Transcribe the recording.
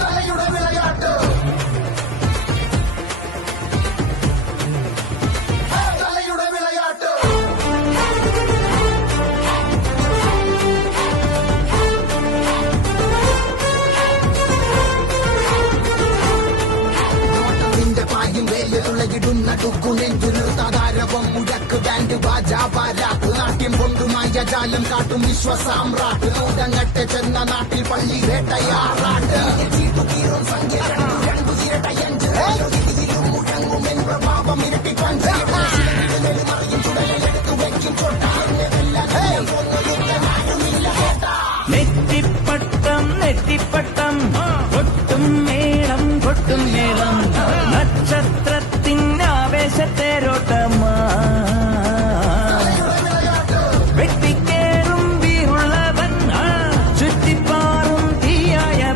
തലയുടെ വിളയാട്ട് തലയുടെ വിളയാട്ട് നോട്ടത്തിന്റെ പായും വേല് തുളകിടുന്ന ടുക്കുനെഞ്ചുരുത്താതാരവം മുഴക്ക് ബാൻഡ് ബാജാ പാരാക്ക് നാട്യം കൊണ്ടുമായ ജാലം കാട്ടും വിശ്വസാമ്രാട്ട് നൂതങ്ങട്ടെ ചെന്ന നാട്ടിൽ പള്ളി വേട്ടയാറാട്ട് സംഖ്യ